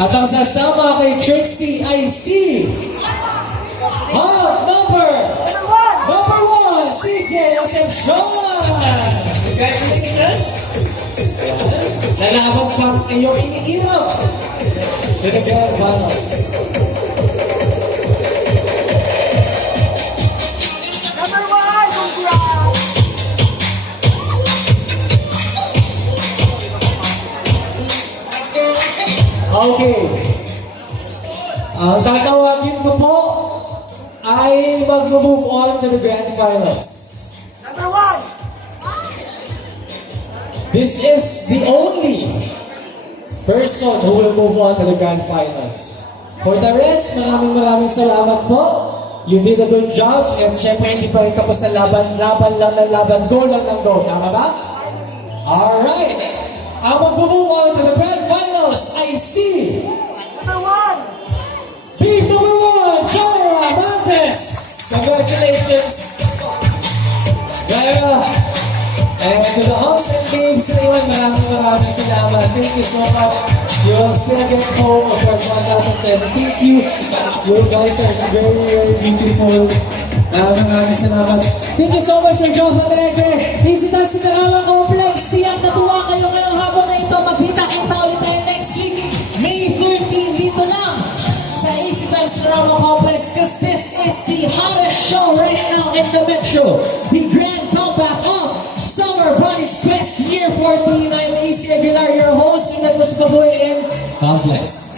At ang sasama kay Trixie ay si number 1, CJ John! Congratulations! Lalaban pa ang iyong iniirap sa Grand Finals. Number 1, congrats! Okay. Ang tatawagin ko po ay mag-move on to the Grand Finals. Number 1! This is the only person who will move on to the Grand Finals. For the rest, maraming salamat po. You did a good job. And syempre, hindi pa rin tapos na laban. Laban lang ng laban. Go lang ng go. Tama ba? Alright. Ang mag-move on to the Grand Finals, I see Number 1! Beef number 1, Jara Montes. Congratulations. And to the Hunks and Games, maraming salamat. Thank you so much. You will still get home, of course, 1,000 pesos. Thank you. You guys are very beautiful. Maraming salamat. Thank you so much, Sir Joe Fadrege. Visita sa Ilocano Complex. Tiyak natuwa kayo ngayong hapon na ito. Magkita-kita ulit tayo next week, May 13, dito lang sa Ilocano Complex, because this is the hottest show right now in the Metro. The grand comeback of Summer Bodies Quest Y14. I'm AC Aguilar, your host, and that was Paboy, and God bless.